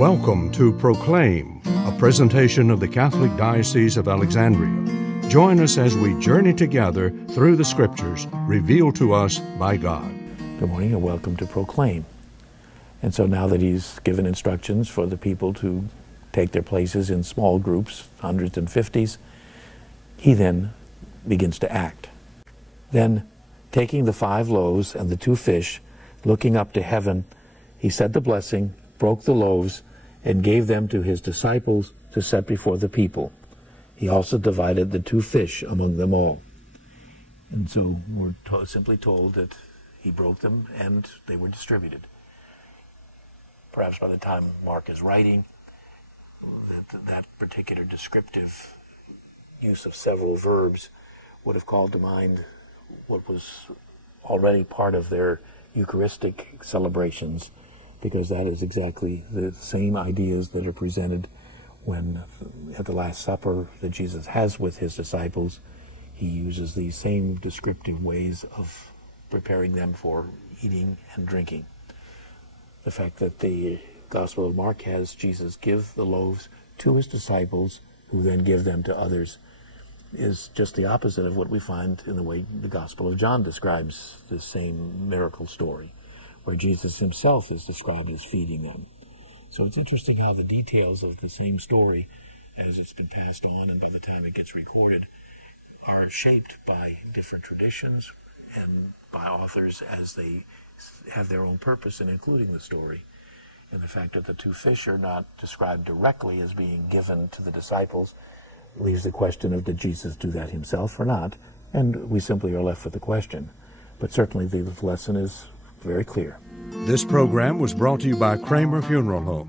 Welcome to Proclaim, a presentation of the Catholic Diocese of Alexandria. Join us as we journey together through the Scriptures revealed to us by God. Good morning and welcome to Proclaim. And so now that he's given instructions for the people to take their places in small groups, hundreds and fifties, he then begins to act. Then, taking the 5 loaves and the 2 fish, looking up to heaven, he said the blessing, broke the loaves, and gave them to his disciples to set before the people. He also divided the 2 fish among them all. And so we're simply told that he broke them and they were distributed. Perhaps by the time Mark is writing, that particular descriptive use of several verbs would have called to mind what was already part of their Eucharistic celebrations, because that is exactly the same ideas that are presented when at the Last Supper that Jesus has with his disciples. He uses these same descriptive ways of preparing them for eating and drinking. The fact that the Gospel of Mark has Jesus give the loaves to his disciples, who then give them to others, is just the opposite of what we find in the way the Gospel of John describes this same miracle story, where Jesus himself is described as feeding them. So it's interesting how the details of the same story, as it's been passed on and by the time it gets recorded, are shaped by different traditions and by authors as they have their own purpose in including the story. And the fact that the 2 fish are not described directly as being given to the disciples leaves the question of, did Jesus do that himself or not? And we simply are left with the question. But certainly the lesson is very clear. This program was brought to you by Kramer Funeral Home.